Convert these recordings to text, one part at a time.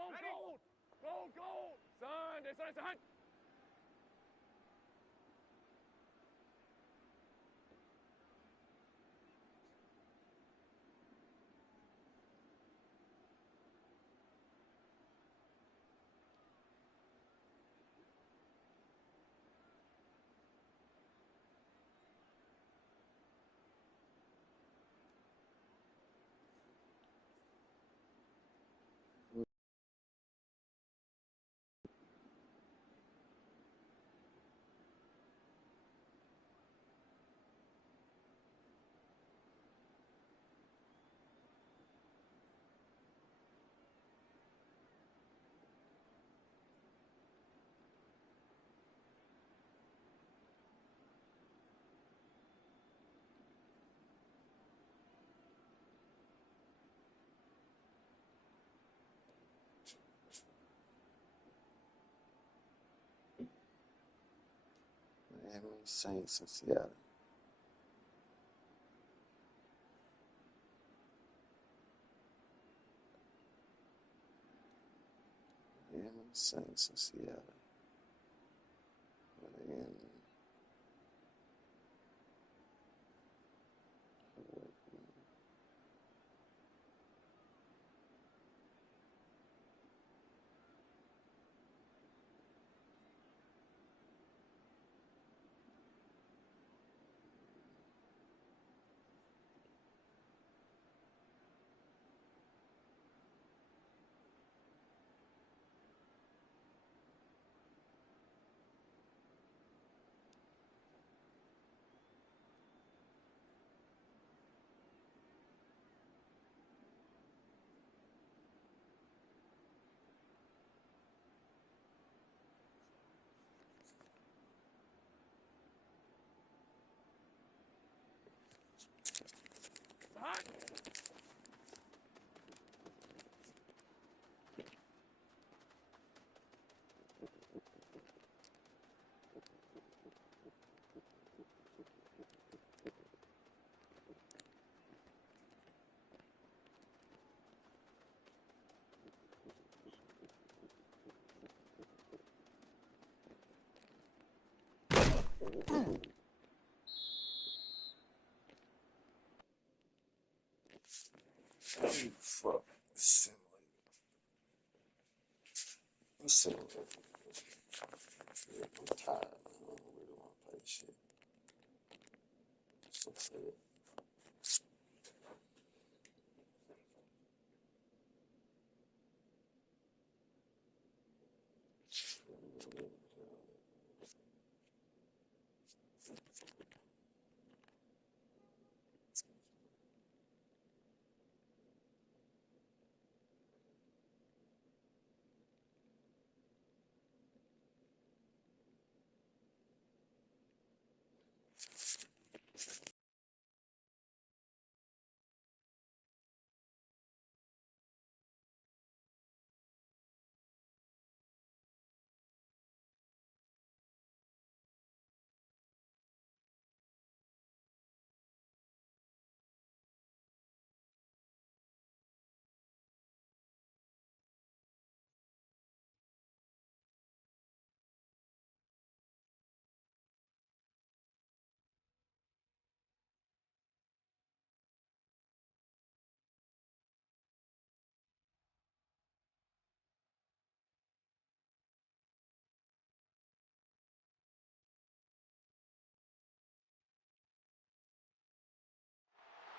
Gold! Gold! Gold! Sunday, hunt! Miami Saints in Seattle. Miami Saints in Seattle. Miami. Hunt! Fuck. I'm tired. I don't really want to play this shit. So play it.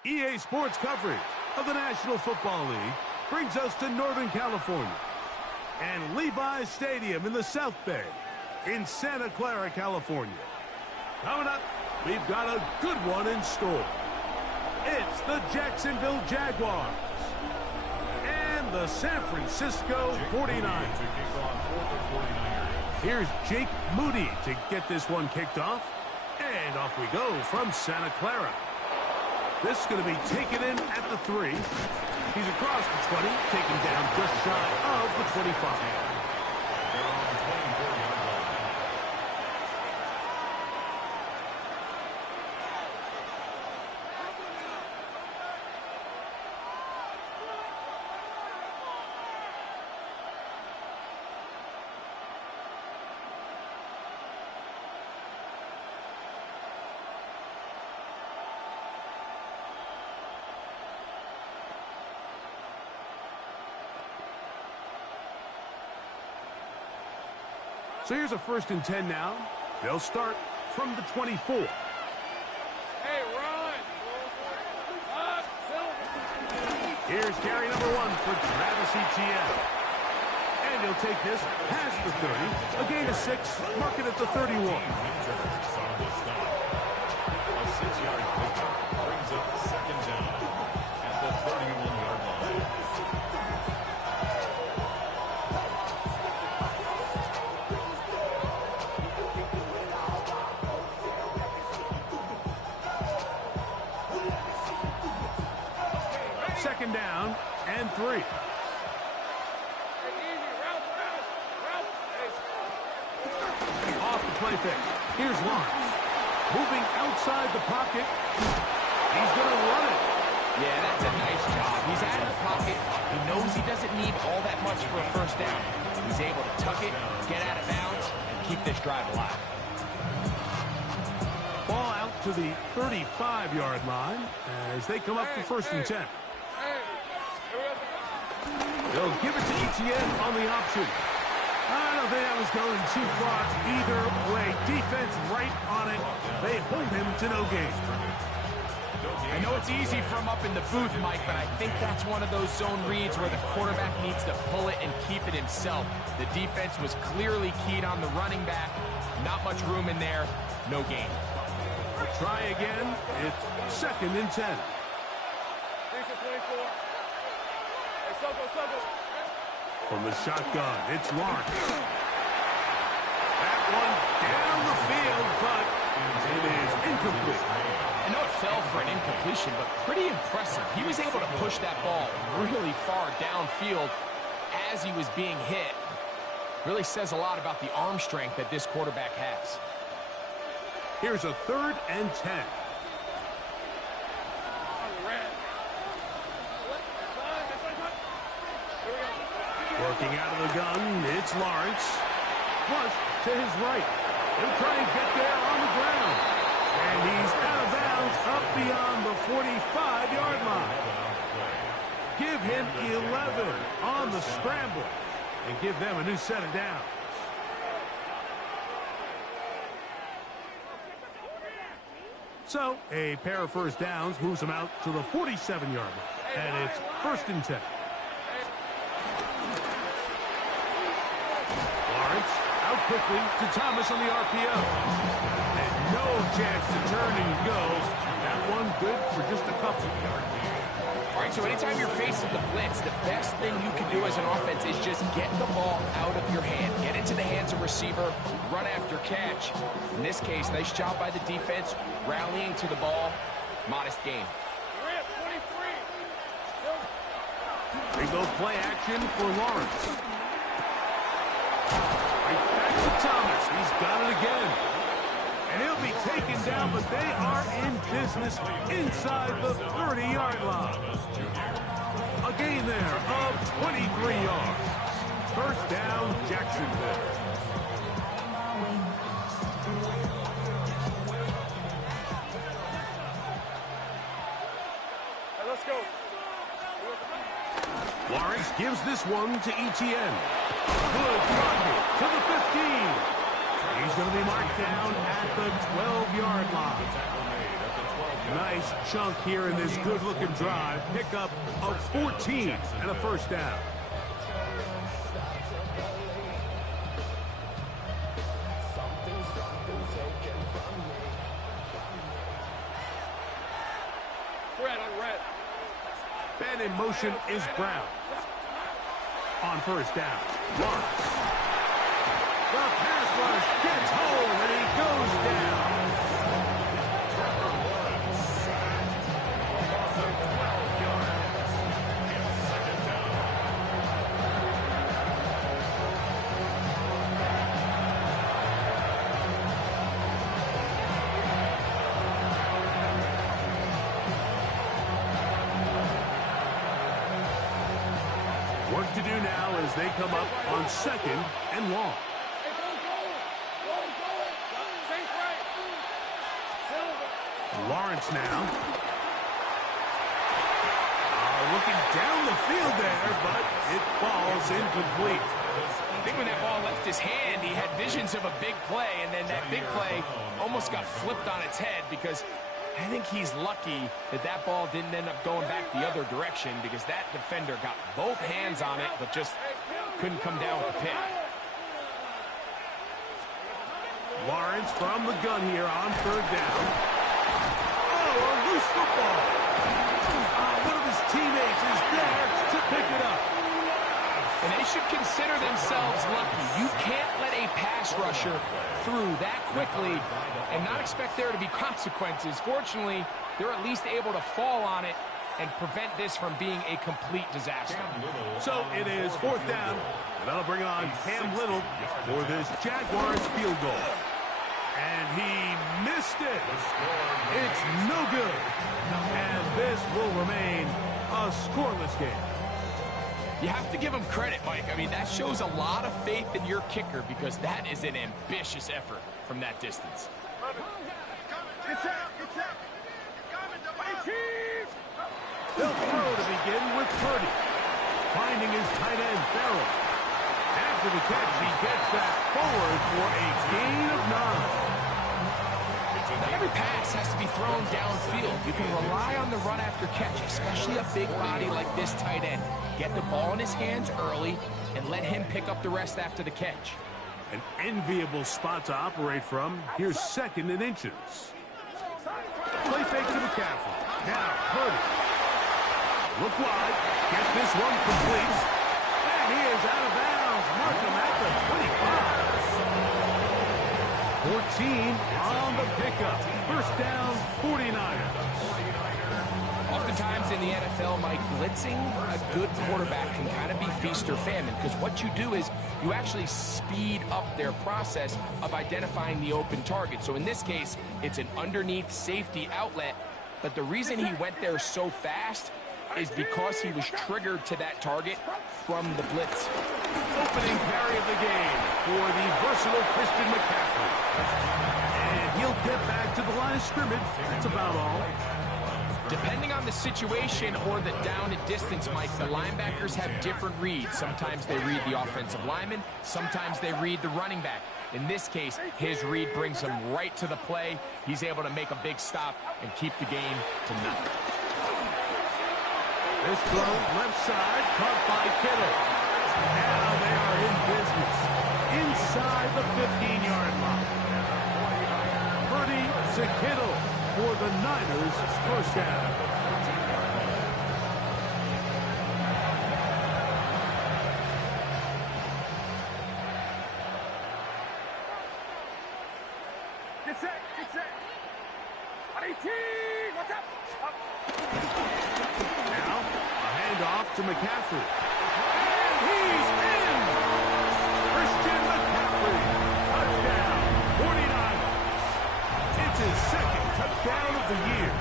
EA Sports coverage of the National Football League brings us to Northern California and Levi's Stadium in the South Bay in Santa Clara, California. Coming up, we've got a good one in store. It's the Jacksonville Jaguars and the San Francisco 49ers. Here's Jake Moody to get this one kicked off. And off we go from Santa Clara. This is going to be taken in at the 3. He's across the 20, taken down just shy of the 25. So here's a 1st and 10 now. They'll start from the 24. Hey, run! Up, Silver! Here's carry number 1 for Travis Etienne. And he'll take this past the 30. A gain of 6, mark it at the 31. A 6-yard pickup brings up 2nd down at the 31-yard line. Second down and 3. Off the play fake. Here's Lawrence. Moving outside the pocket. He's going to run it. Yeah, that's a nice job. He's out of the pocket. He knows he doesn't need all that much for a 1st down. He's able to tuck it, get out of bounds, and keep this drive alive. Ball out to the 35-yard line as they come up for 1st and 10. They'll give it to Etienne on the option. I don't think that was going too far either way. Defense right on it. They hold him to no gain. I know it's easy from up in the booth, Mike, but I think that's one of those zone reads where the quarterback needs to pull it and keep it himself. The defense was clearly keyed on the running back. Not much room in there. No gain. Try again. It's 2nd and 10. From the shotgun, it's Lawrence. That one down the field, but it is incomplete. I know it fell for an incompletion, but pretty impressive. He was able to push that ball really far downfield as he was being hit. Really says a lot about the arm strength that this quarterback has. Here's a 3rd and 10. Working out of the gun, it's Lawrence. Flush to his right. He'll try and get there on the ground. And he's out of bounds up beyond the 45-yard line. Give him 11 on the scramble and give them a new set of downs. So a pair of 1st downs moves them out to the 47-yard line. And it's 1st and 10. Lawrence out quickly to Thomas on the RPO. And no chance to turn and go. That one good for just a couple. All right, so anytime you're facing the blitz, the best thing you can do as an offense is just get the ball out of your hand. Get into the hands of receiver, run after catch. In this case, nice job by the defense, rallying to the ball. Modest gain. They go play action for Lawrence. Right back to Thomas. He's got it again. And he'll be taken down, but they are in business inside the 30-yard line. A gain there of 23 yards. 1st down, Jacksonville. Hey, let's go. Lawrence gives this one to Etienne. Good target to the 15. He's going to be marked down at the 12-yard line. Nice chunk here in this good-looking drive. Pickup of 14 and a 1st down. Red on red. And in motion is Brown. On 1st down, Lawrence. The pass rush gets home, and he goes down. Work to do now as they come up on 2nd and long. Lawrence now. Looking down the field there, but it falls incomplete. I think when that ball left his hand, he had visions of a big play, and then that big play almost got flipped on its head because I think he's lucky that that ball didn't end up going back the other direction because that defender got both hands on it but just couldn't come down with the pick. Lawrence from the gun here on third down. Oh, a loose football. One of his teammates is there to pick it up. And they should consider themselves lucky. You can't let a pass rusher through that quickly and not expect there to be consequences. Fortunately, they're at least able to fall on it and prevent this from being a complete disaster. So it is fourth down, and that'll bring on Cam Little for this Jaguars field goal. And he missed it. It's no good. And this will remain a scoreless game. You have to give him credit, Mike. I mean, that shows a lot of faith in your kicker because that is an ambitious effort from that distance. They'll throw to begin with Purdy. Finding his tight end, Farrell. After the catch, he gets that forward for a gain of 9. Not every pass has to be thrown downfield. You can rely on the run after catch, especially a big body like this tight end. Get the ball in his hands early and let him pick up the rest after the catch. An enviable spot to operate from. Here's second and inches. Play fake to McCaffrey. Now, Purdy. Look wide. Get this one complete. And he is out of bounds. Mark him at the 25. 14 on the pickup. First down, 49ers. Oftentimes in the NFL, Mike, blitzing a good quarterback can kind of be feast or famine because what you do is you actually speed up their process of identifying the open target. So in this case, it's an underneath safety outlet, but the reason he went there so fast is because he was triggered to that target from the blitz. Opening carry of the game for the versatile Christian McCaffrey. And he'll get back to the line of scrimmage. That's about all. Depending on the situation or the down and distance, Mike, the linebackers have different reads. Sometimes they read the offensive lineman. Sometimes they read the running back. In this case, his read brings him right to the play. He's able to make a big stop and keep the game to nothing. This throw, left side, caught by Kittle. Now they are in business. Inside the 15-yard line. Purdy to Kittle for the Niners' first down. Get set, get set. On 18, what's up? Now, a handoff to McCaffrey. And he's in! Christian McCaffrey, touchdown, 49ers. It's his second touchdown of the year.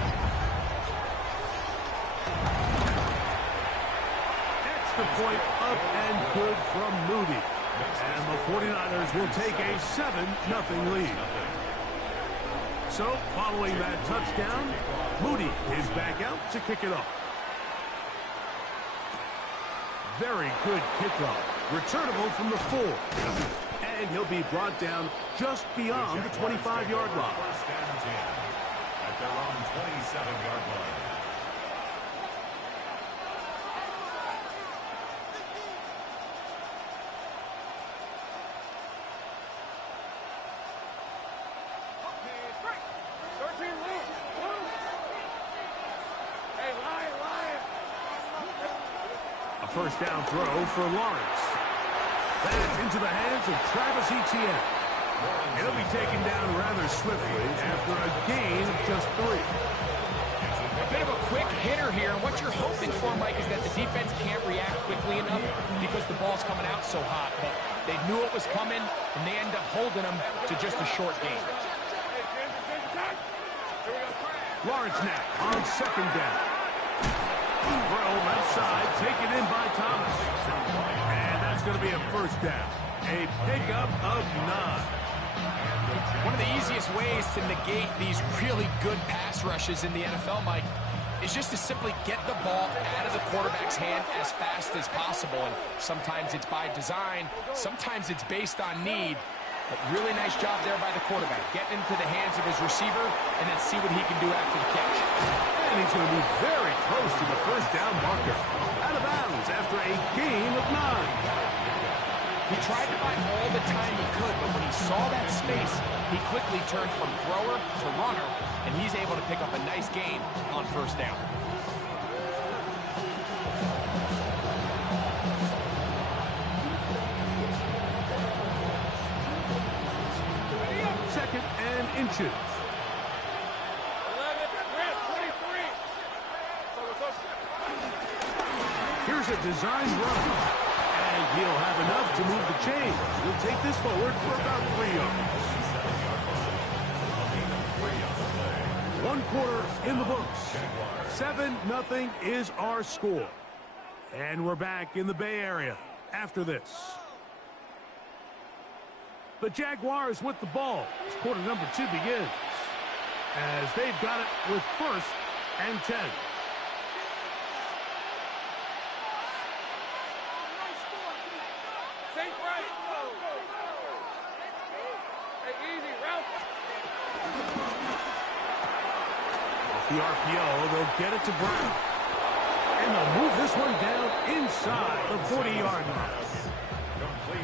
Extra point up and good from Moody. And the 49ers will take a 7-0 lead. So, following that touchdown, Moody is back out to kick it off. Very good kickoff. Returnable from the 4. And he'll be brought down just beyond the 25-yard line. First and 10 at their own 27-yard line. First down throw for Lawrence. That's into the hands of Travis Etienne. He'll be taken down rather swiftly after a gain of just 3. A bit of a quick hitter here. And what you're hoping for, Mike, is that the defense can't react quickly enough because the ball's coming out so hot. But they knew it was coming, and they end up holding them to just a short gain. Lawrence now on second down. Throw left side, taken in by Thomas. And that's going to be a first down. A pickup of 9. One of the easiest ways to negate these really good pass rushes in the NFL, Mike, is just to simply get the ball out of the quarterback's hand as fast as possible. And sometimes it's by design, sometimes it's based on need. But really nice job there by the quarterback. Get into the hands of his receiver and then see what he can do after the catch. And he's going to be very close to the first down marker. Out of bounds after a gain of 9. He tried to buy all the time he could, but when he saw that space, he quickly turned from thrower to runner, and he's able to pick up a nice gain on first down. Second and inches. 11, 23. Here's a designed run. And he'll have enough to move the chain. He'll take this forward for about 3 yards. 1 quarter in the books. 7-0 is our score. And we're back in the Bay Area after this. The Jaguars with the ball as quarter number 2 begins. As they've got it with first and 10. Think right. Hey, easy, Ralph. Off the RPO, they'll get it to Brown. And they'll move this one down inside the 40-yard line.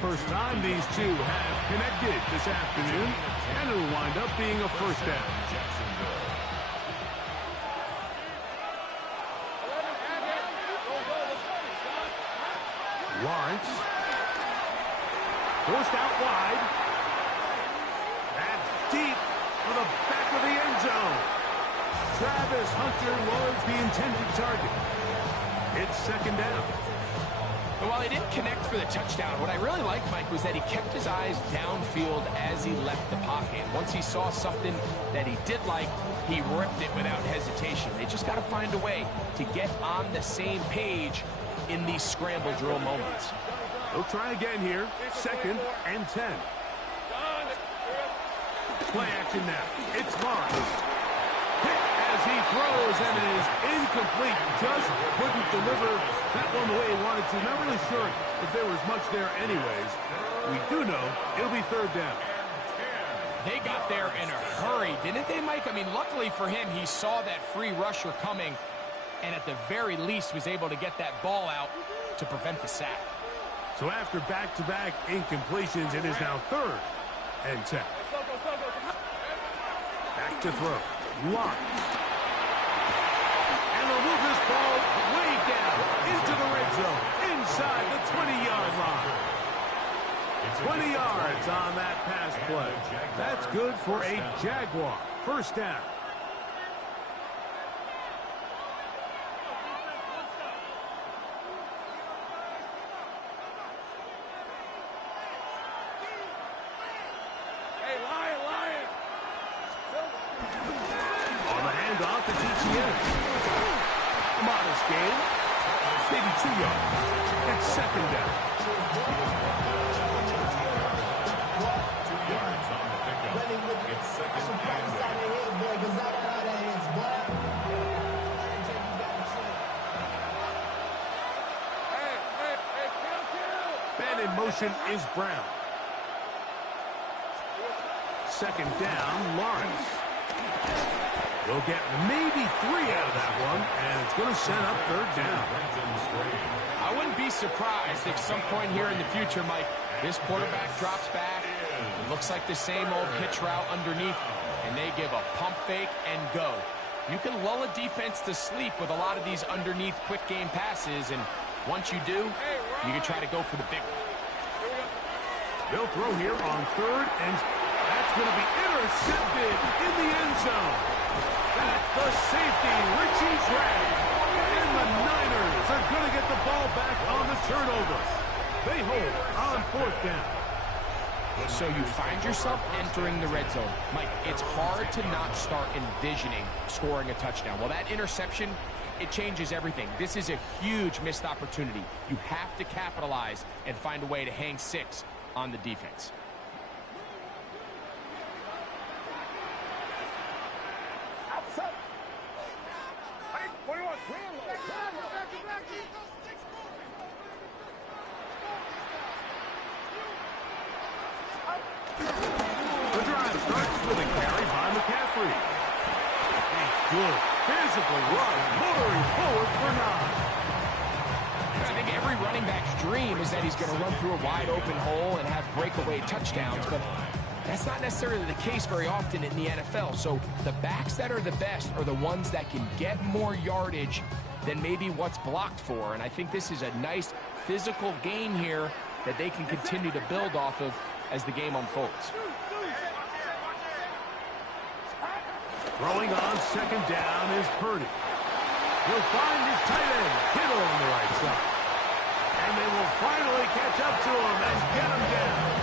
First time these two have connected this afternoon, and it'll wind up being a first down. Lawrence. Forced out wide. That's deep for the back of the end zone. Travis Hunter was the intended target. It's second down. And while he didn't connect for the touchdown, what I really liked, Mike, was that he kept his eyes downfield as he left the pocket. Once he saw something that he did like, he ripped it without hesitation. They just got to find a way to get on the same page in these scramble drill moments. They'll try again here. Second and 10. Play action now. It's Lawrence. Hit as he throws, and it is incomplete. Just couldn't deliver that one the way he wanted to. Not really sure if there was much there anyways. We do know it'll be third down. They got there in a hurry, didn't they, Mike? I mean, luckily for him, he saw that free rusher coming, and at the very least was able to get that ball out to prevent the sack. So after back-to-back incompletions, it is now third and 10. Back to throw. Lawrence. And they'll move this ball way down into the red zone, inside the 20-yard line. 20 yards on that pass play. That's good for a Jaguar. First down. Hey, Lion. On the handoff, it's ETN. Modest gain. Maybe 2 yards. It's second down. 2 yards on the pickup. It's second and 8. Man in motion is Brown. Second down, Lawrence. We'll get maybe 3 out of that one, and it's going to set up third down. I wouldn't be surprised if some point here in the future, Mike, this quarterback drops back. It looks like the same old hitch route underneath, and they give a pump fake and go. You can lull a defense to sleep with a lot of these underneath quick game passes, and once you do, you can try to go for the big one. They'll throw here on third, and that's going to be intercepted in the end zone. That's the safety, Richie Drag. And the Niners are going to get the ball back on the turnover. They hold on fourth down. So you find yourself entering the red zone. Mike, it's hard to not start envisioning scoring a touchdown. Well, that interception, it changes everything. This is a huge missed opportunity. You have to capitalize and find a way to hang 6 on the defense. Outside. Hey, 25. The drive starts with a carry by McCaffrey. A good physical run, motoring forward for 9. I think every running back's dream is that he's going to run through a wide open hole and have breakaway touchdowns, but that's not necessarily the case very often in the NFL. So the backs that are the best are the ones that can get more yardage than maybe what's blocked for. And I think this is a nice physical gain here that they can continue to build off of as the game unfolds. Throwing on second down is Purdy. He'll find his tight end, Kittle, on the right side. And they will finally catch up to him and get him down.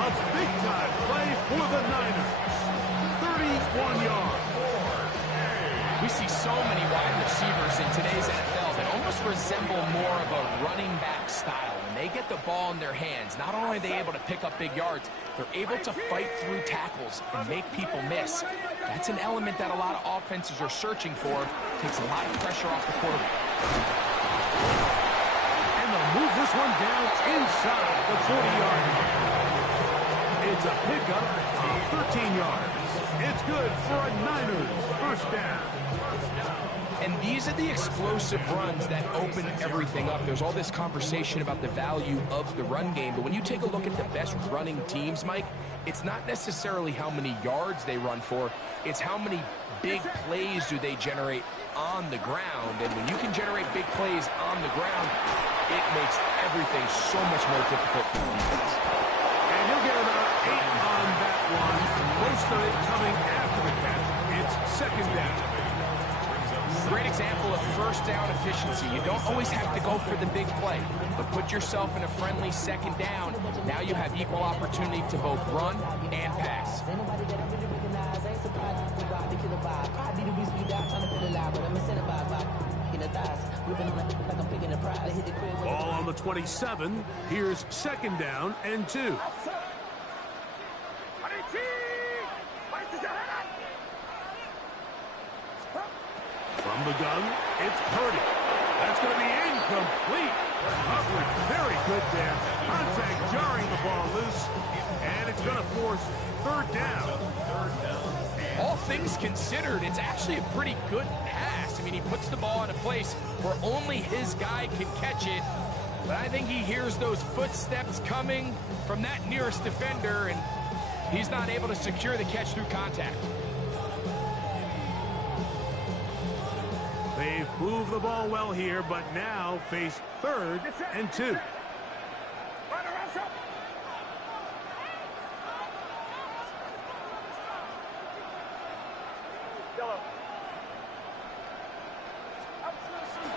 A big-time play for the Niners. 31 yards. We see so many wide receivers in today's NFL that almost resemble more of a running back style. When they get the ball in their hands, not only are they able to pick up big yards, they're able to fight through tackles and make people miss. That's an element that a lot of offenses are searching for. Takes a lot of pressure off the quarterback. And they'll move this one down inside the 40-yard line. It's a pickup of 13 yards. It's good for a Niners first down. And these are the explosive runs that open everything up. There's all this conversation about the value of the run game, but when you take a look at the best running teams, Mike, it's not necessarily how many yards they run for, it's how many big plays do they generate on the ground. And when you can generate big plays on the ground, it makes everything so much more difficult for the defense. And he'll get about 8 on that one, most of it coming after the catch. It's second down. Great example of first down efficiency. You don't always have to go for the big play, but put yourself in a friendly second down. Now you have equal opportunity to both run and pass. Ball on the 27. Here's second down and 2. From the gun, it's Purdy. That's going to be incomplete. Coverage very good there. Contact jarring the ball loose. And it's going to force third down. All things considered, it's actually a pretty good pass. I mean, he puts the ball in a place where only his guy can catch it. But I think he hears those footsteps coming from that nearest defender, and he's not able to secure the catch through contact. They've moved the ball well here, but now face third and 2.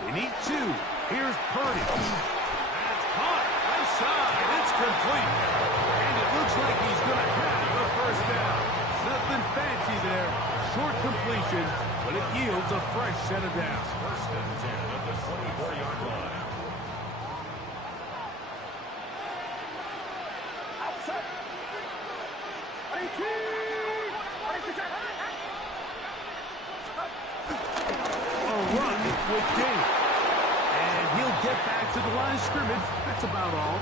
They need 2. Here's Purdy. That's caught. Left side. It's complete. And it looks like he's going to have the first down. Nothing fancy there. Short completion, but it yields a fresh set of downs. First and 10 at the 24-yard line. A run with Dave. And he'll get back to the line of scrimmage. That's about all.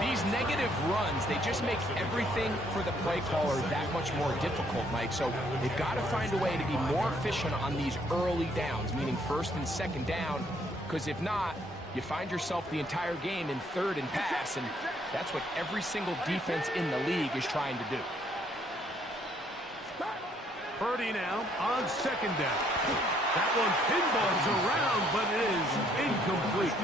These negative runs, they just make everything for the play caller that much more difficult, Mike. So they've got to find a way to be more efficient on these early downs, meaning first and second down, because if not, you find yourself the entire game in third and pass, and that's what every single defense in the league is trying to do. Purdy now on second down. That one pinballs around, but it is incomplete.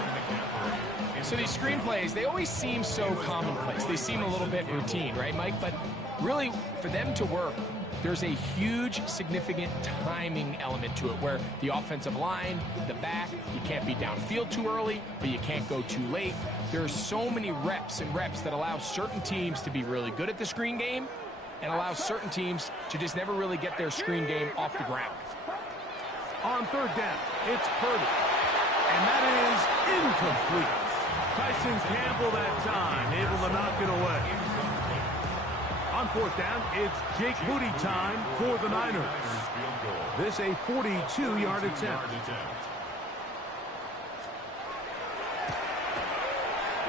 So these screenplays, they always seem so commonplace. They seem a little bit routine, right, Mike? But really, for them to work, there's a huge, significant timing element to it where the offensive line, the back, you can't be downfield too early, but you can't go too late. There's so many reps and reps that allow certain teams to be really good at the screen game and allow certain teams to just never really get their screen game off the ground. On third down, it's Purdy. And that is incomplete. Tyson Campbell that time, able to knock it away. On fourth down, it's Jake Moody time for the Niners. This a 42-yard attempt.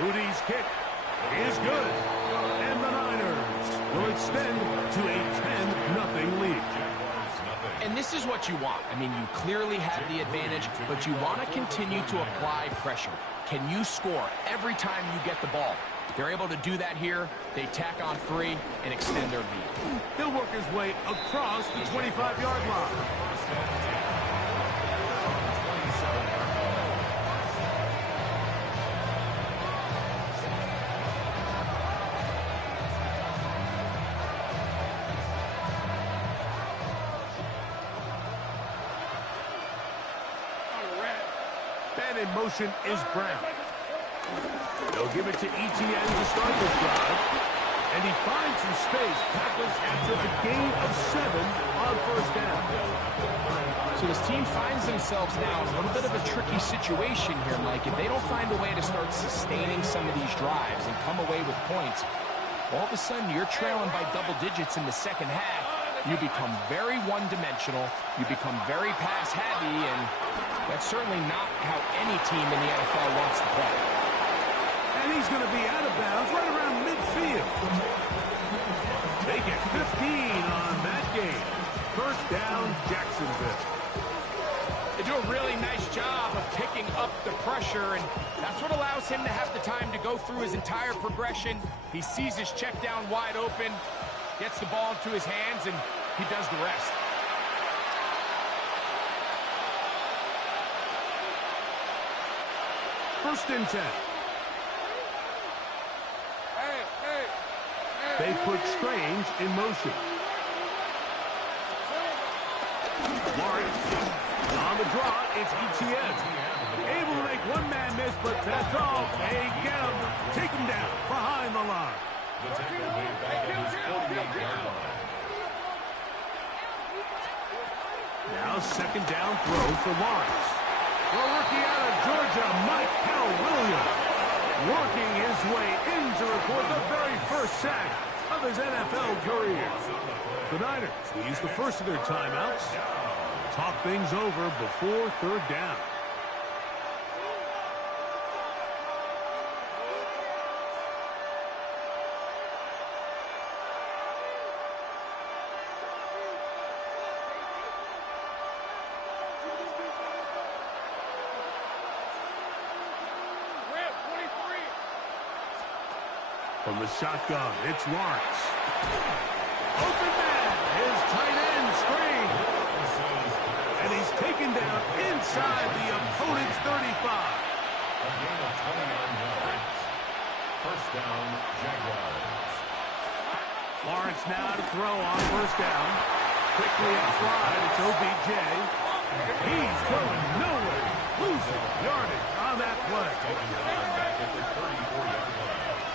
Moody's kick is good. And the Niners extend to a 10-0 lead. And this is what you want. I mean, you clearly have the advantage, but you want to continue to apply pressure. Can you score every time you get the ball? They're able to do that here. They tack on 3 and extend their lead. He'll work his way across the 25-yard line. And in motion is Brown. They'll give it to Etienne to start this drive. And he finds some space, tackles after a gain of 7 on first down. So this team finds themselves now in a little bit of a tricky situation here, Mike. If they don't find a way to start sustaining some of these drives and come away with points, all of a sudden you're trailing by double digits in the second half. You become very one-dimensional. You become very pass-heavy, and that's certainly not how any team in the NFL wants to play. And he's going to be out of bounds right around midfield. They get 15 on that game. First down, Jacksonville. They do a really nice job of picking up the pressure, and that's what allows him to have the time to go through his entire progression. He sees his check down wide open, gets the ball into his hands, and he does the rest. First and 10. They put Strange in motion. Lawrence on the draw. It's Etienne. Able to make one man miss, but that's all. They get him. Take him down behind the line. The tackle made back at his 48-yard line. Now second down throw for Lawrence. The rookie out of Georgia, Michael Williams, working his way in to record the very first sack of his NFL career. The Niners will use the first of their timeouts. Talk things over before third down. From the shotgun, it's Lawrence. Open man, his tight end screen. And he's taken down inside the opponent's 35. A gain of 29 yards. First down, Jaguars. Lawrence now to throw on first down. Quickly outside, it's OBJ. He's going nowhere. Losing yardage on that play. Taking down back at the 34-yard line.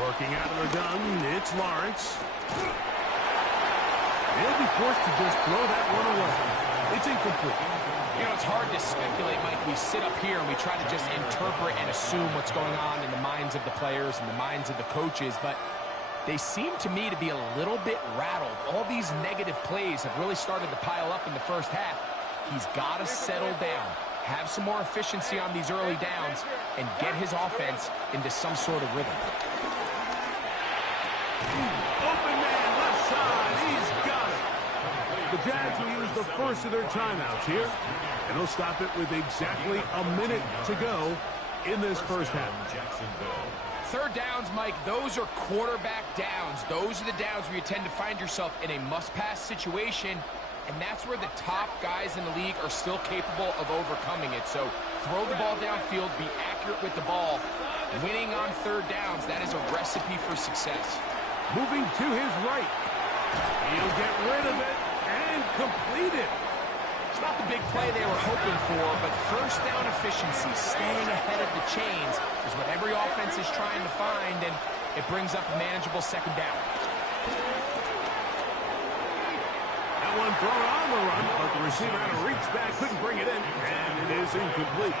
Working out of the gun, it's Lawrence. They'll be forced to just throw that one away. It's incomplete. You know, it's hard to speculate, Mike. We sit up here and we try to just interpret and assume what's going on in the minds of the players and the minds of the coaches, but they seem to me to be a little bit rattled. All these negative plays have really started to pile up in the first half. He's got to settle down, have some more efficiency on these early downs, and get his offense into some sort of rhythm. Open man, left side, he's got it. The Jags will use the first of their timeouts here, and they'll stop it with exactly a minute to go in this first half. Third downs, Mike, those are quarterback downs. Those are the downs where you tend to find yourself in a must-pass situation, and that's where the top guys in the league are still capable of overcoming it. So throw the ball downfield, be accurate with the ball. Winning on third downs, that is a recipe for success. Moving to his right. He'll get rid of it and complete it. It's not the big play they were hoping for, but first down efficiency, staying ahead of the chains, is what every offense is trying to find, and it brings up a manageable second down. That one thrown on the run, but the receiver had to reach back, couldn't bring it in, and it is incomplete.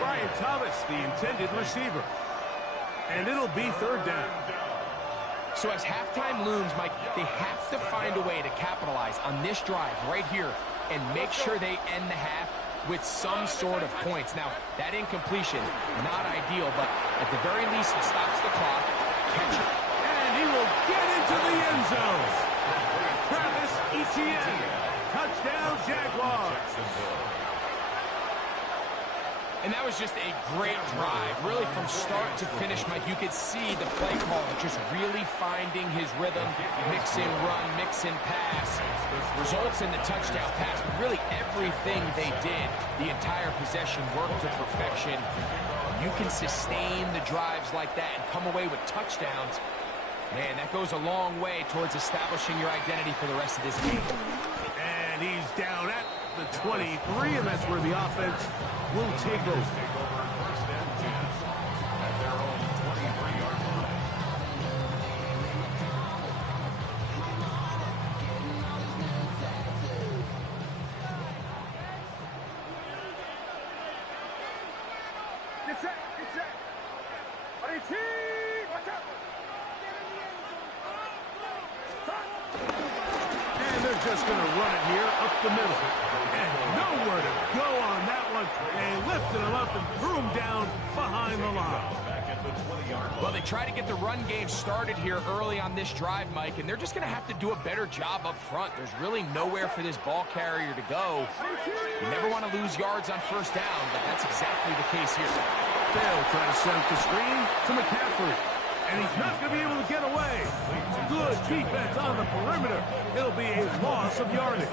Brian Thomas, the intended receiver. And it'll be third down. So as halftime looms, Mike, they have to find a way to capitalize on this drive right here and make sure they end the half with some sort of points. Now, that incompletion, not ideal, but at the very least, it stops the clock. Catch it. And he will get into the end zone. Travis Etienne. Touchdown, Jaguars. And that was just a great drive. Really, from start to finish, Mike, you could see the play caller just really finding his rhythm. Mix in run, mix in pass. Results in the touchdown pass. But really, everything they did, the entire possession, worked to perfection. You can sustain the drives like that and come away with touchdowns. Man, that goes a long way towards establishing your identity for the rest of this game. And he's down at the 23, and that's where the offense will take over. First and 10 at their own 23-yard line. Get set, get set. 18, watch out. And they're just going to run it here up the middle. And nowhere to go on that one. They lifted him up and threw him down behind the line. Back at the 20-yard line. Well, they try to get the run game started here early on this drive, Mike, and they're just going to have to do a better job up front. There's really nowhere for this ball carrier to go. You never want to lose yards on first down, but that's exactly the case here. They'll try to send the screen to McCaffrey. And he's not going to be able to get away. Good defense on the perimeter. It'll be a loss of yardage.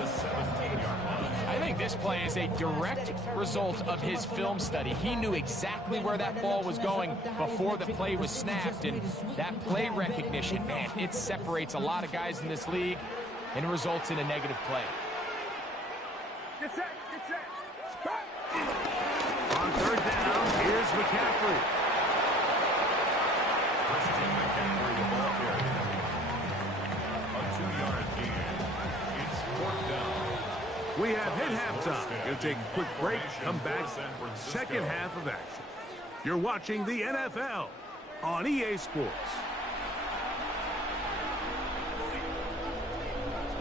I think this play is a direct result of his film study. He knew exactly where that ball was going before the play was snapped, and that play recognition, man, it separates a lot of guys in this league and results in a negative play. Get set, get set. Stop. On third down, here's McCaffrey. Christian McCaffrey, the ball carrier. A 2-yard gain. It's 4th down. We have hit halftime. Going to take a quick break, come back, second half of action. You're watching the NFL on EA Sports.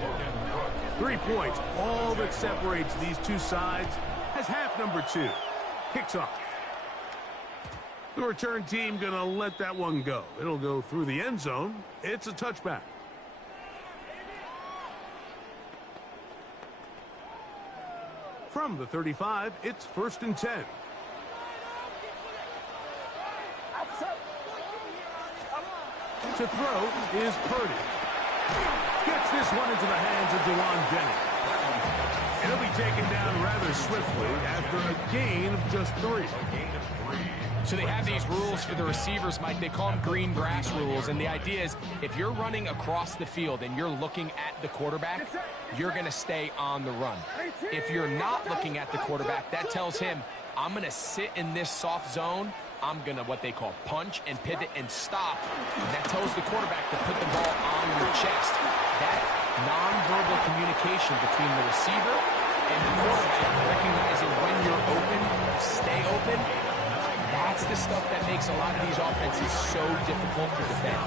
Logan Brooks. 3 points, all that separates these two sides, as half number 2 kicks off. The return team going to let that one go. It'll go through the end zone. It's a touchback. From the 35, it's 1st and 10. To throw is Purdy. Gets this one into the hands of Dewan Jennings. And he'll be taken down rather swiftly after a gain of just 3. So they have these rules for the receivers, Mike. They call them green grass rules. And the idea is if you're running across the field and you're looking at the quarterback, you're going to stay on the run. If you're not looking at the quarterback, that tells him, I'm going to sit in this soft zone. I'm going to what they call punch and pivot and stop. And that tells the quarterback to put the ball on your chest. That nonverbal communication between the receiver and the quarterback, recognizing when you're open, stay open, that's the stuff that makes a lot of these offenses so difficult to defend.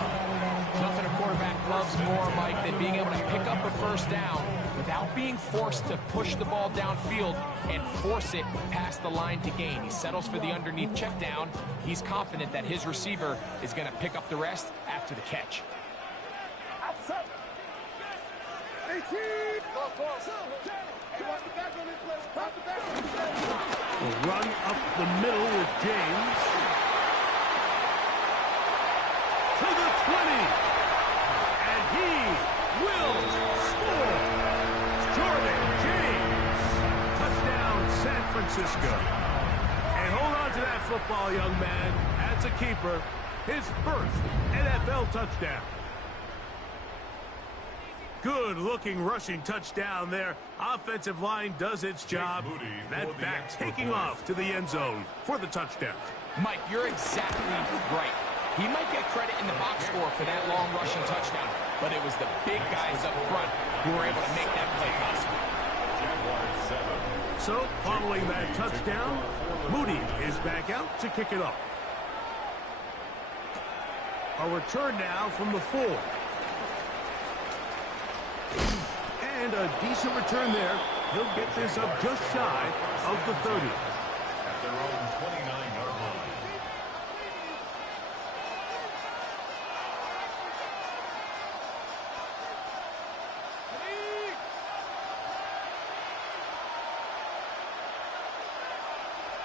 Nothing a quarterback loves more, Mike, than being able to pick up a first down without being forced to push the ball downfield and force it past the line to gain. He settles for the underneath check down. He's confident that his receiver is going to pick up the rest after the catch. Outside. 18. Will run up the middle with James. To the 20. And he will score. Jordan James. Touchdown, San Francisco. And hold on to that football, young man. As a keeper, his first NFL touchdown. Good-looking rushing touchdown there. Offensive line does its job. That back taking off to the end zone for the touchdown. Mike, you're exactly right. He might get credit in the box score for that long rushing touchdown, but it was the big guys up front who were able to make that play possible. So, following that touchdown, Moody is back out to kick it off. A return now from the 4. And a decent return there He'll get this up just shy of the 30. At their own 29-yard line.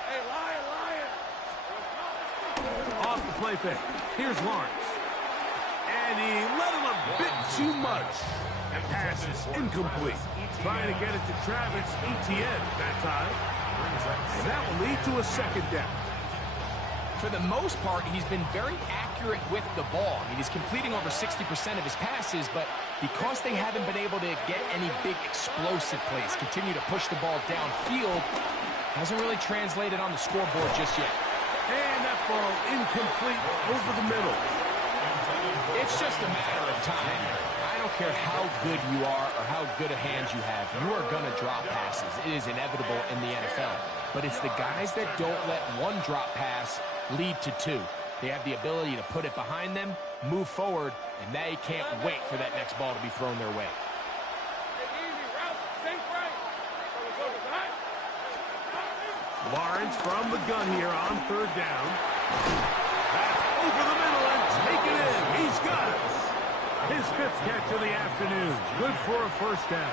Hey, Lion! Off the play fake. Here's Lawrence. And he let him a bit too much. And passes incomplete. Trying to get it to Travis Etienne that time. And that will lead to a second down. For the most part, he's been very accurate with the ball. I mean, he's completing over 60% of his passes, but because they haven't been able to get any big explosive plays, continue to push the ball downfield, hasn't really translated on the scoreboard just yet. And that ball incomplete over the middle. It's just a matter of time. I don't care how good you are or how good a hand you have, you are going to drop passes. It is inevitable in the NFL. But it's the guys that don't let one drop pass lead to two. They have the ability to put it behind them, move forward, and they can't wait for that next ball to be thrown their way. Lawrence from the gun here on third down. That's over the middle and taken in. He's got it. His fifth catch of the afternoon. Good for a first down.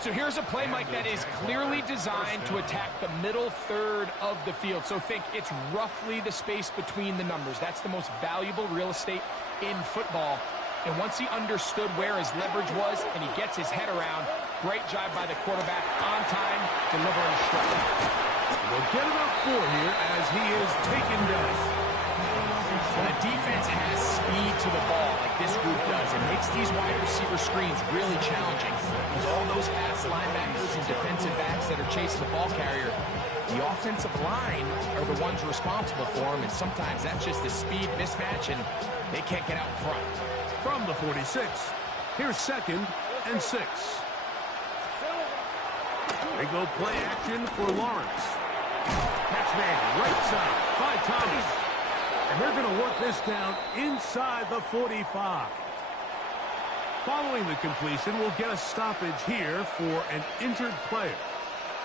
So here's a play, Mike, that is clearly designed to attack the middle third of the field. So think it's roughly the space between the numbers. That's the most valuable real estate in football. And once he understood where his leverage was and he gets his head around, great job by the quarterback on time, delivering a strike. We'll get about 4 here as he is taken down. When a defense has speed to the ball like this group does, it makes these wide receiver screens really challenging. Because all those fast linebackers and defensive backs that are chasing the ball carrier, the offensive line are the ones responsible for them, and sometimes that's just a speed mismatch, and they can't get out in front. From the 46, here's 2nd and 6. They go play action for Lawrence. Catch man right side by Thomas. And they're going to work this down inside the 45. Following the completion, we'll get a stoppage here for an injured player.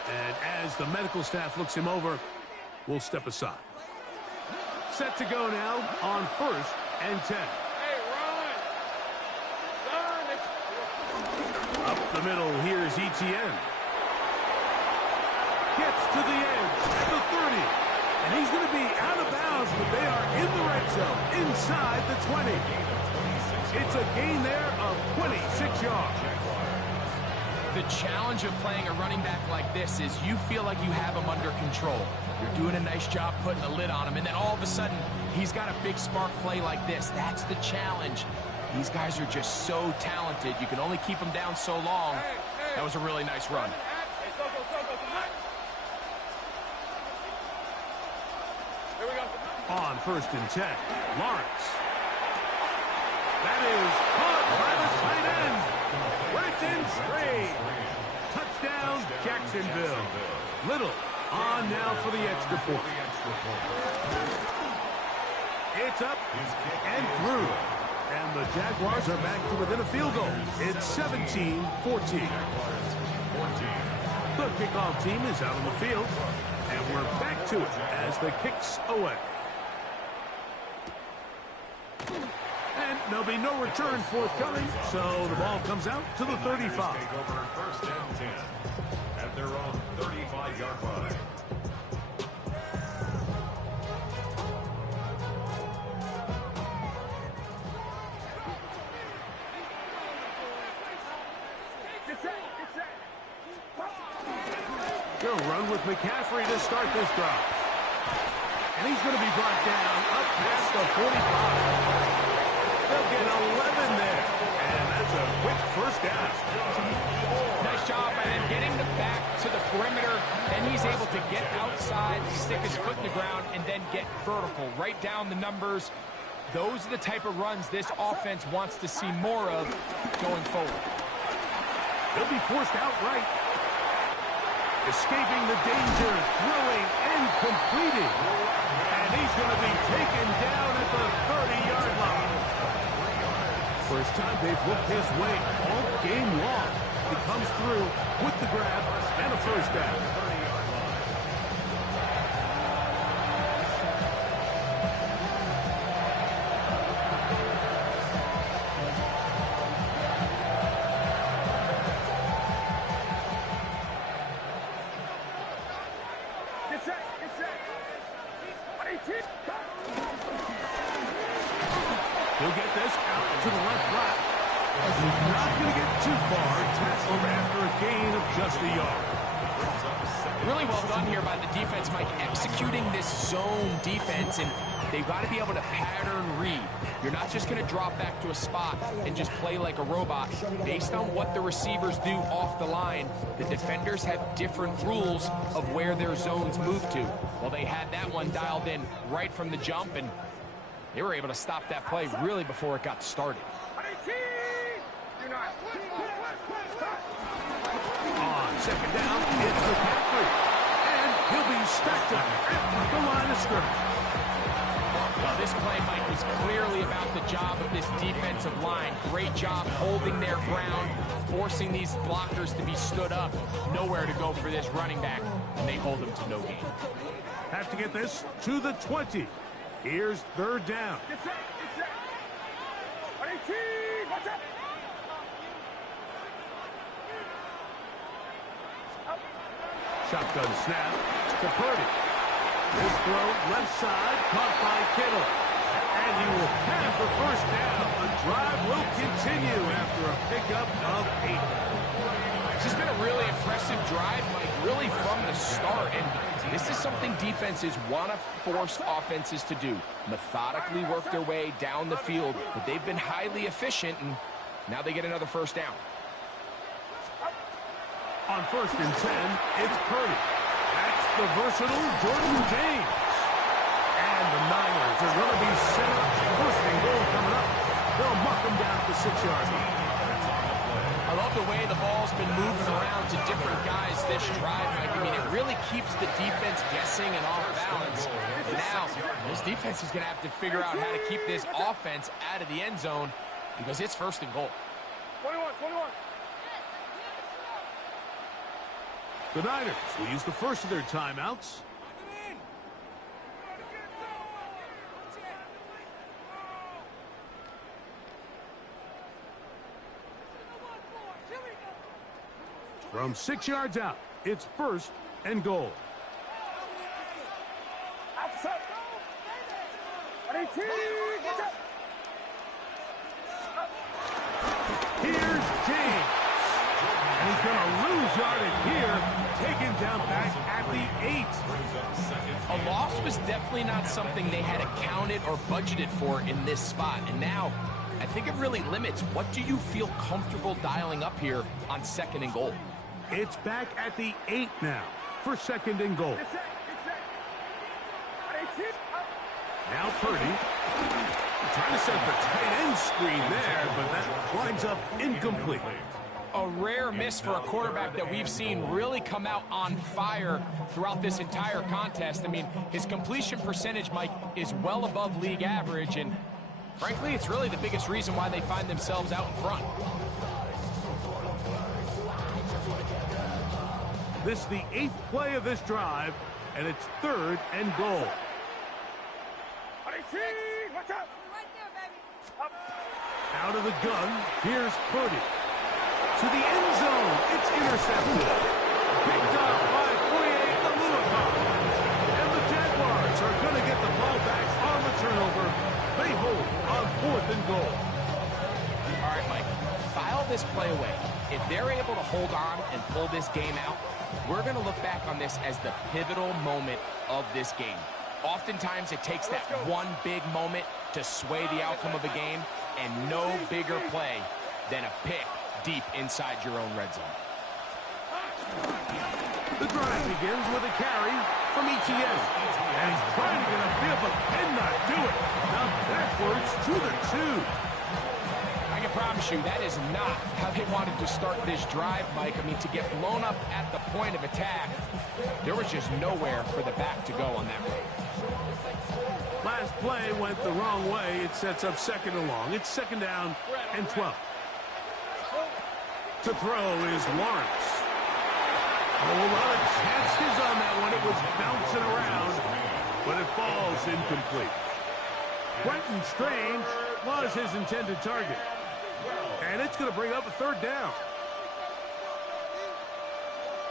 And as the medical staff looks him over, we'll step aside. Set to go now on 1st and 10. Up the middle, here's Etienne. Gets to the edge at the 30. And he's going to be out of bounds, but they are in the red zone, inside the 20. It's a gain there of 26 yards. The challenge of playing a running back like this is you feel like you have him under control. You're doing a nice job putting a lid on him, and then all of a sudden, he's got a big spark play like this. That's the challenge. These guys are just so talented. You can only keep them down so long. That was a really nice run. On 1st and 10, Lawrence. That is caught by the tight end. Brenton Strayed. Touchdown, Jacksonville. Little on now for the extra point. It's up and through. And the Jaguars are back to within a field goal. It's 17-14. The kickoff team is out on the field. And we're back to it as the kick's away. And there'll be no return forthcoming, so the ball comes out to the 35. Take over 1st and 10 at their own 35-yard line. They'll run with McCaffrey to start this drive. And he's going to be brought down up past the 45. They'll get 11 there. And that's a quick first down. Nice job by them getting the back to the perimeter. Then he's able to get outside, stick his foot in the ground, and then get vertical. Right down the numbers. Those are the type of runs this offense wants to see more of going forward. He'll be forced outright. Escaping the danger, throwing and completing. And he's going to be taken down at the 30-yard line. First time they've looked his way all game long. He comes through with the grab and a first down. Get set, get set. On 18. He'll get this out to the left flat. He's not going to get too far. Tackled after a gain of just a yard. Really well done here by the defense, Mike, executing this zone defense, and they've got to be able to pattern read. You're not just going to drop back to a spot and just play like a robot. Based on what the receivers do off the line, the defenders have different rules of where their zones move to. Well, they had that one dialed in right from the jump, and they were able to stop that play really before it got started. On 18. Do not. On second down, it's McCaffrey. And he'll be stacked up at the line of scrimmage. Well, this play, Mike, was clearly about the job of this defensive line. Great job holding their ground, forcing these blockers to be stood up. Nowhere to go for this running back, and they hold him to no gain. Have to get this to the 20. Here's third down. Get set, get set. On 18. Watch out. Shotgun snap to Purdy. His throw left side, caught by Kittle. And he will have the first down. The drive will continue after a pickup of 8. This has been a really impressive drive, Mike, really from the start. And this is something defenses want to force offenses to do. Methodically work their way down the field. But they've been highly efficient, and now they get another first down. On 1st and 10, it's Purdy. That's the versatile Jordan James. And the Niners are going to be set up. 1st and goal coming up. They'll muck them down at the 6-yard line. I love the way the ball's been moving around to different guys this drive, Mike. I mean, it really keeps the defense guessing and off balance. And now, this defense is going to have to figure out how to keep this offense out of the end zone because it's 1st and goal. 21, 21. The Niners will use the first of their timeouts. From 6 yards out, it's 1st and goal. Outside. On 18. Watch out. Here's James. And he's going to lose yardage here, taken down back at the 8. A loss was definitely not something they had accounted or budgeted for in this spot. And now, I think it really limits what do you feel comfortable dialing up here on 2nd and goal. It's back at the 8 now for 2nd and goal. Get set, get set. On 18. Up. Now Purdy trying to set the tight end screen there, but that winds up incomplete. A rare miss for a quarterback that we've seen really come out on fire throughout this entire contest. I mean, his completion percentage, Mike, is well above league average, and frankly, it's really the biggest reason why they find themselves out in front. This is the 8th play of this drive, and it's 3rd and goal. On 18. Watch out. Right there, baby. Up. Out of the gun, here's Purdy. To the end zone, it's intercepted. Picked up by Foye Aluakar. And the Jaguars are going to get the ball back on the turnover. They hold on 4th and goal. All right, Mike, file this play away. If they're able to hold on and pull this game out, we're going to look back on this as the pivotal moment of this game. Oftentimes, it takes that one big moment to sway the outcome of a game, and no bigger play than a pick deep inside your own red zone. The drive begins with a carry from ETN. And he's trying to get a field, but cannot do it. Now backwards to the 2. I can promise you that is not how they wanted to start this drive, Mike. I mean, to get blown up at the point of attack, there was just nowhere for the back to go on that run. Last play went the wrong way. It sets up 2nd and long. It's 2nd down and 12. To throw is Lawrence. A lot of chances on that one. It was bouncing around, but it falls incomplete. Quentin Strange was his intended target. And it's going to bring up a third down.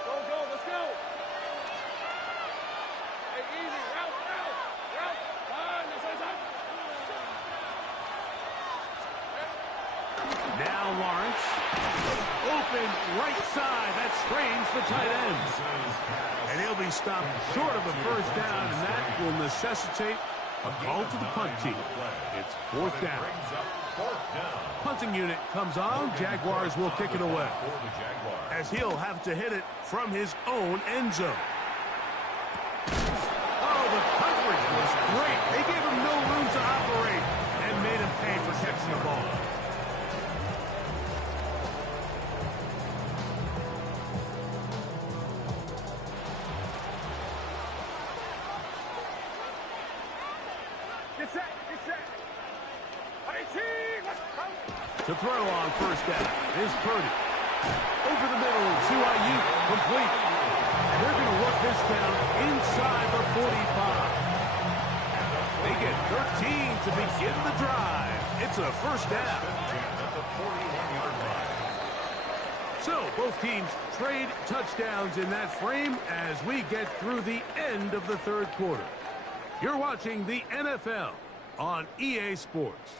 Go, let's go. Hey, easy, route. Now Lawrence. Open right side. That's Strange, the tight end. And he'll be stopped short of a first down, and that will necessitate a call to the punt team. It's fourth down. Punting unit comes on. Jaguars will kick it away, as he'll have to hit it from his own end zone. Oh, the coverage was great. They gave him no room to operate and made him pay for catching the ball. Get set. To throw on first down is Purdy. Over the middle to Ayuk, complete. And they're going to work this down inside the 45. They get 13 to begin the drive. It's a first down. So both teams trade touchdowns in that frame as we get through the end of the third quarter. You're watching the NFL on EA Sports.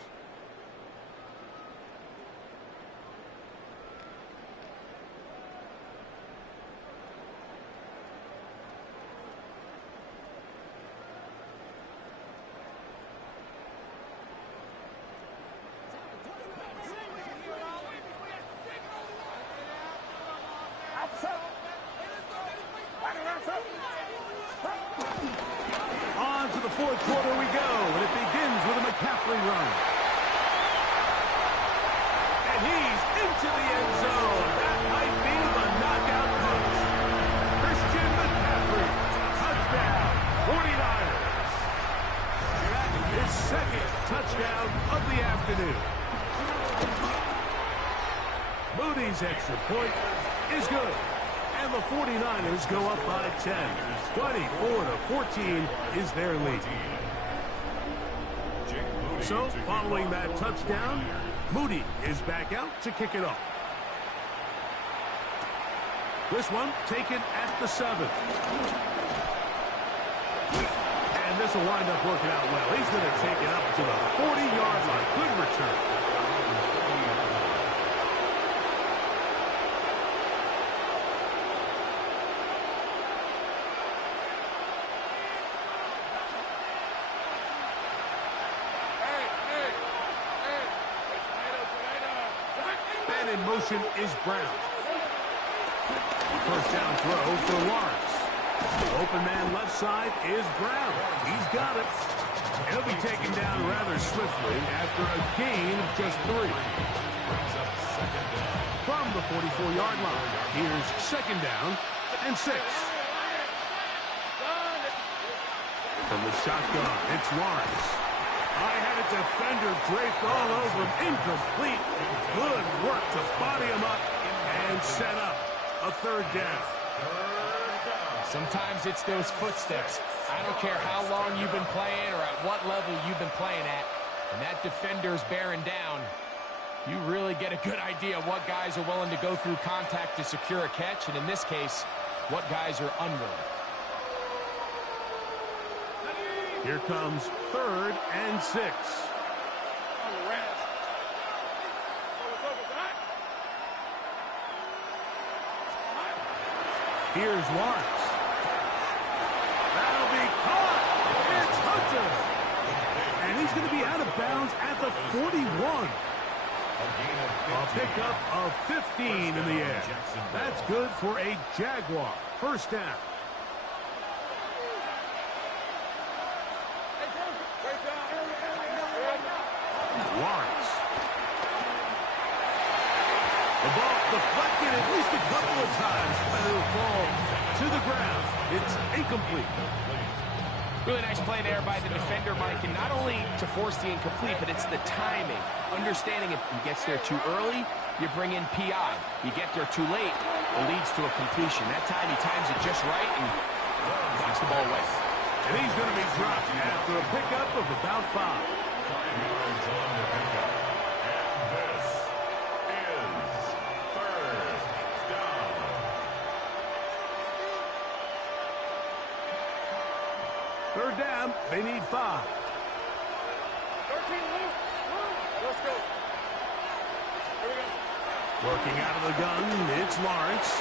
On to the fourth quarter we go, and it begins with a McCaffrey run. And he's into the end zone. That might be the knockout punch. Christian McCaffrey, touchdown, 49ers. His second touchdown of the afternoon. Moody's extra point is good. And the 49ers go up by 10. 24-14 is their lead. So, following that touchdown, Moody is back out to kick it off. This one taken at the 7. And this will wind up working out well. He's going to take it up to the 40-yard line. Good return. In motion is Brown. First down throw for Lawrence. Open man left side is Brown. He's got it. He'll be taken down rather swiftly after a gain of just 3. From the 44-yard line, here's second down and 6. From the shotgun, it's Lawrence. I had a defender draped all over him. Incomplete. Good work to body him up and set up a third down. Sometimes it's those footsteps. I don't care how long you've been playing or at what level you've been playing at. When that defender's bearing down, you really get a good idea of what guys are willing to go through contact to secure a catch, and in this case, what guys are unwilling. Here comes third and 6. Here's Lawrence. That'll be caught. It's Hunter. And he's going to be out of bounds at the 41. A pickup of 15 in the air. That's good for a Jaguar. First down. Lawrence. The ball deflected at least a couple of times, but it'll fall to the ground. It's incomplete. Really nice play there by the defender, Mike, and not only to force the incomplete, but it's the timing. Understanding if he gets there too early, you bring in PI. You get there too late, it leads to a completion. That time he times it just right and knocks the ball away. And he's going to be dropped after a pickup of about 5. 5 yards on the pickup. And this is third down. Third down, they need 5. 13, move. Let's go. Here we go. Working out of the gun, it's Lawrence.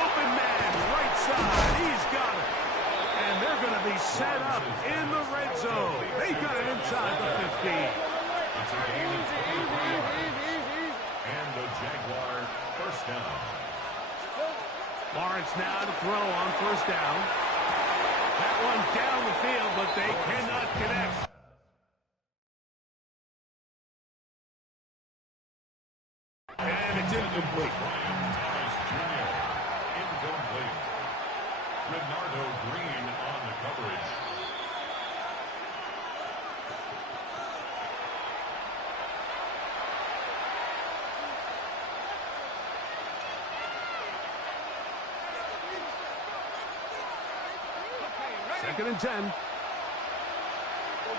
Open man, right side, he's got it. And they're going to be set up in the red zone. They've got it inside the 15. It's a gain of 23 yards. And the Jaguar first down. Lawrence now to throw on first down. That one down the field, but they cannot connect. And it's incomplete. Thomas Jr. Incomplete. Bernardo Green on the coverage. Second and 10. Go,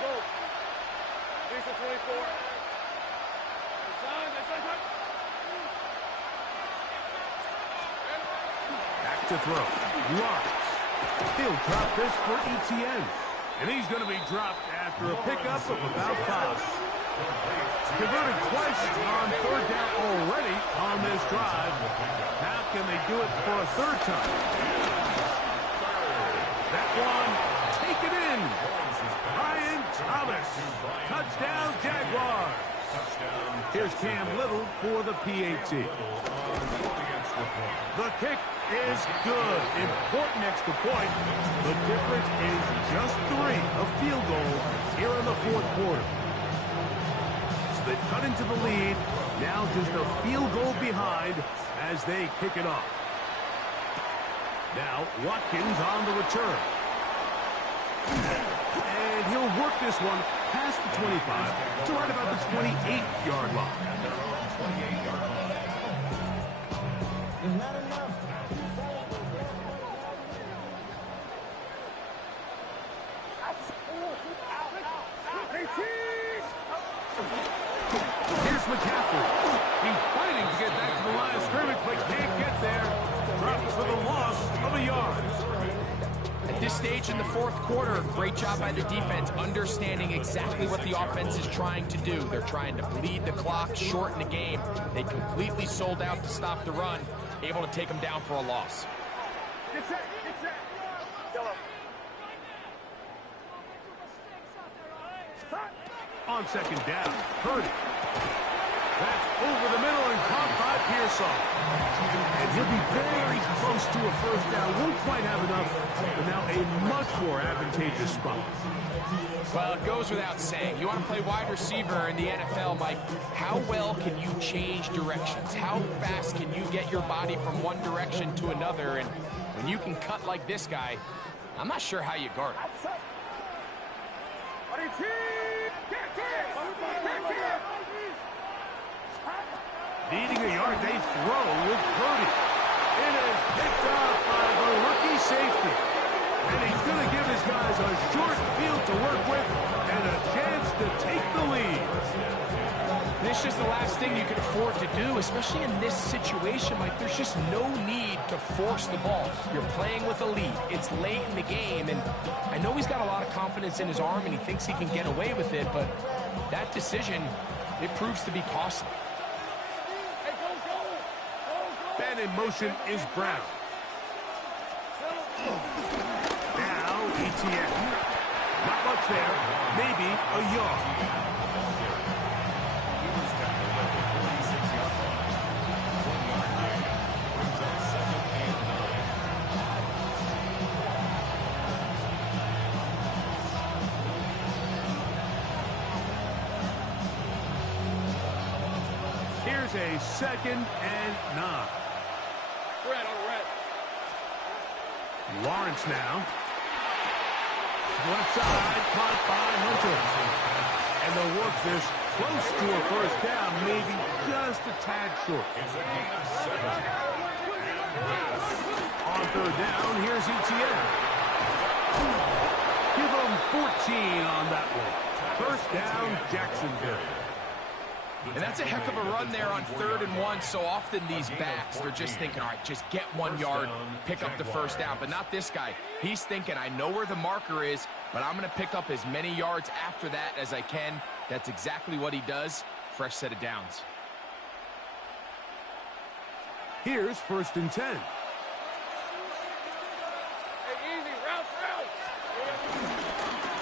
go. Jason 24. Back to throw. Lawrence. He'll drop this for ETN. And he's going to be dropped after a pickup of about 5. Converted twice on third down already on this drive. How can they do it for a third time? That one, take it in. Brian Thomas. Touchdown, Jaguars. Here's Cam Little for the PAT. The kick is good. Important extra point. The difference is just 3 of field goal here in the fourth quarter. So they've cut into the lead. Now just a field goal behind as they kick it off. Now Watkins on the return. And he'll work this one past the 25 to right about the 28-yard line. Here's McCaffrey. He's fighting to get back to the line of scrimmage, but can't get there. Drops for the loss of a yard. At this stage in the fourth quarter, great job by the defense understanding exactly what the offense is trying to do. They're trying to bleed the clock, shorten the game. They completely sold out to stop the run, able to take them down for a loss. Get set, get set. Yellow. On second down, Purdy. That's over the middle and caught by Pearsall. And he'll be very close to a first down. Won't quite have enough, but now a much more advantageous spot. Well, it goes without saying. You want to play wide receiver in the NFL, Mike, how well can you change directions? How fast can you get your body from one direction to another? And when you can cut like this guy, I'm not sure how you guard it. Needing a yard, they throw with Purdy. It is picked up by the rookie safety. And he's going to give his guys a short field to work with and a chance to take the lead. This is just the last thing you can afford to do, especially in this situation, Mike. There's just no need to force the ball. You're playing with a lead. It's late in the game, and I know he's got a lot of confidence in his arm, and he thinks he can get away with it, but that decision, it proves to be costly. Ben in motion is Brown. Now ETN. Not much there. Maybe a yard. Here's a 2nd and 9. Red on red. Lawrence now. Left side, caught by Hunter. they'll work this close to a first down, maybe just a tad short. It's a gain of 7. On third down, here's Etienne. Give them 14 on that one. First down, Jacksonville. And that's a heck of a run there on 3rd and 1. So often these backs, they're just thinking, all right, just get 1 yard, pick up the first down. But not this guy. He's thinking, I know where the marker is, but I'm going to pick up as many yards after that as I can. That's exactly what he does. Fresh set of downs. Here's 1st and 10.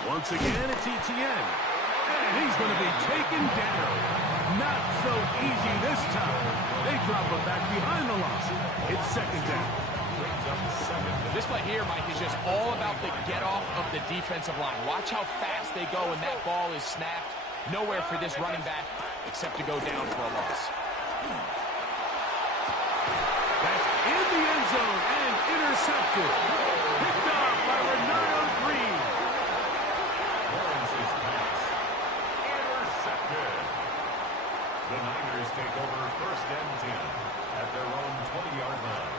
Once again, it's Etienne. And he's going to be taken down. Not so easy this time. They drop him back behind the line. It's 2nd down. This play here, Mike, is just all about the get-off of the defensive line. Watch how fast they go when that ball is snapped. Nowhere for this running back except to go down for a loss. That's in the end zone and intercepted. Picked off by Renardo Green. Lawrence's pass. Intercepted. The Niners take over 1st and 10 at their own 20-yard line.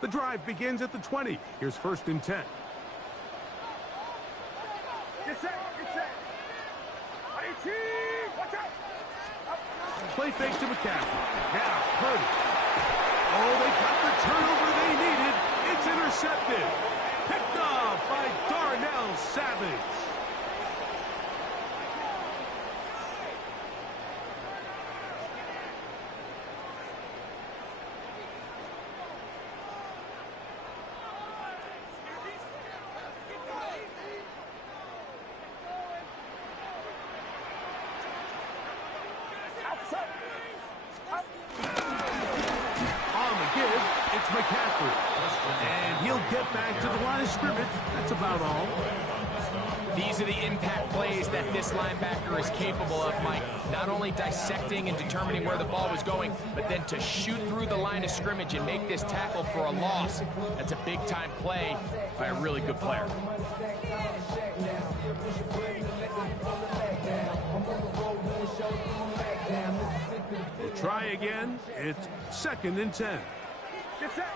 The drive begins at the 20. Here's 1st and 10. Get set. Watch out. Play fake to McCaffrey. Now, Purdy. Oh, they got the turnover they needed. It's intercepted. Picked off by Darnell Savage. McCaffrey. And he'll get back to the line of scrimmage. That's about all. These are the impact plays that this linebacker is capable of, Mike. Not only dissecting and determining where the ball was going, but then to shoot through the line of scrimmage and make this tackle for a loss. That's a big-time play by a really good player. We'll try again. It's 2nd and 10. Get set.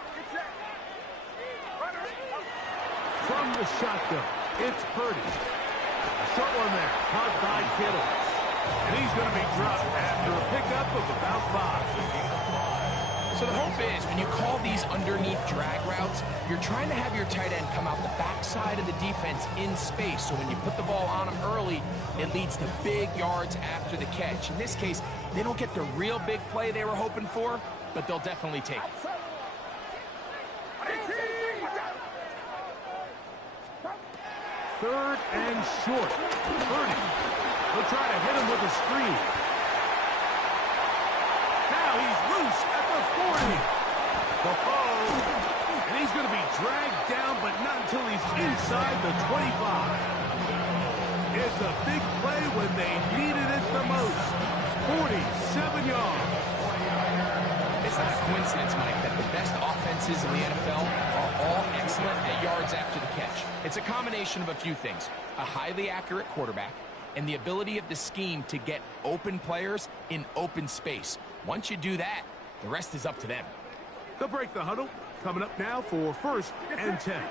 From the shotgun, it's Purdy. A short one there, caught by Kittle. And he's going to be dropped after a pickup of about 5. So the hope is when you call these underneath drag routes, you're trying to have your tight end come out the backside of the defense in space. So when you put the ball on him early, it leads to big yards after the catch. In this case, they don't get the real big play they were hoping for, but they'll definitely take it. 3rd and short. Purdy. He'll try to hit him with a screen. Now he's loose at the 40. And he's going to be dragged down, but not until he's inside the 25. It's a big play when they needed it the most. 47 yards. It's not a coincidence, Mike, that the best offenses in the NFL are all excellent at yards after the catch. It's a combination of a few things. A highly accurate quarterback and the ability of the scheme to get open players in open space. Once you do that, the rest is up to them. They'll break the huddle. Coming up now for 1st and 10.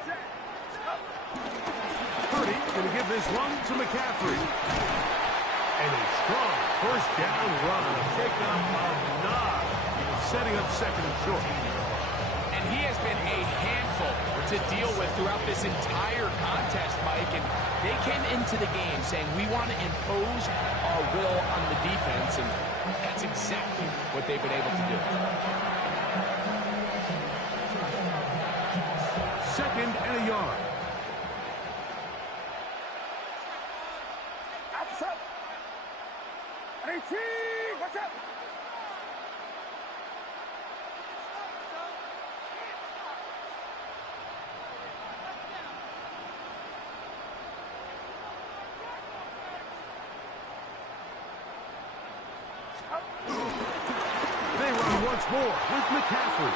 Purdy going to give this one to McCaffrey. And a strong 1st down run. A pickup of 9. Setting up 2nd and short. And he has been a handful to deal with throughout this entire contest, Mike. And they came into the game saying, we want to impose our will on the defense. And that's exactly what they've been able to do. 2nd and a yard. Outside. 18. Watch out. once more with McCaffrey.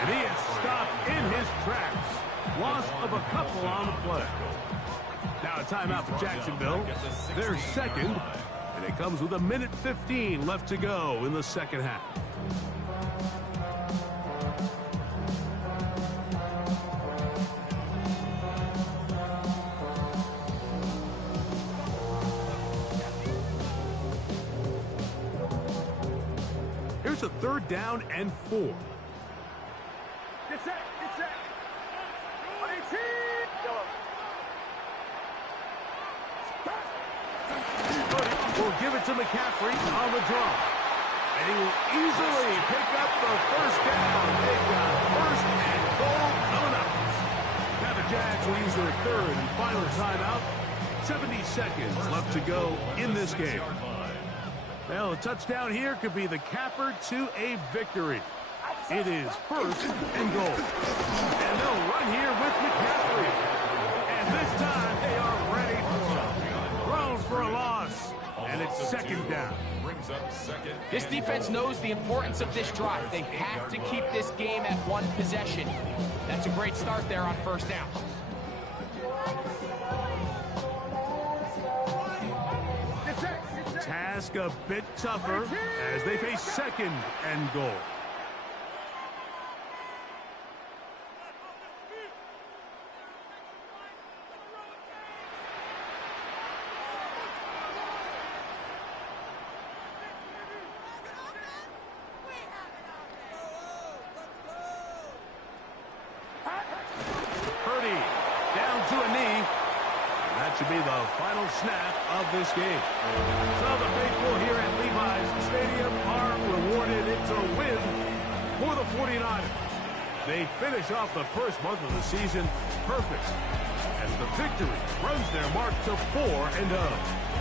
And he is stopped in his tracks. Loss of a couple on the play. Now a timeout for Jacksonville. They're second, and it comes with 1:15 left to go in the second half. Here's a 3rd down and 4. Get set, get set. On 18. Will give it to McCaffrey on the draw. And he will easily pick up the 1st down. They've got 1st and goal coming up. Now the Jags will use their 3rd and final timeout. 70 seconds left to go in this game. Well, a touchdown here could be the capper to a victory. It is 1st and goal. And they'll run here with McCaffrey. And this time they are ready for him. Thrown for a loss. And it's 2nd down. This defense knows the importance of this drive. They have to keep this game at 1 possession. That's a great start there on 1st down. Task a bit tougher as they face 2nd and goal. Should be the final snap of this game. So the faithful here at Levi's Stadium are rewarded. It's a win for the 49ers. They finish off the first month of the season perfect as the victory runs their mark to 4-0.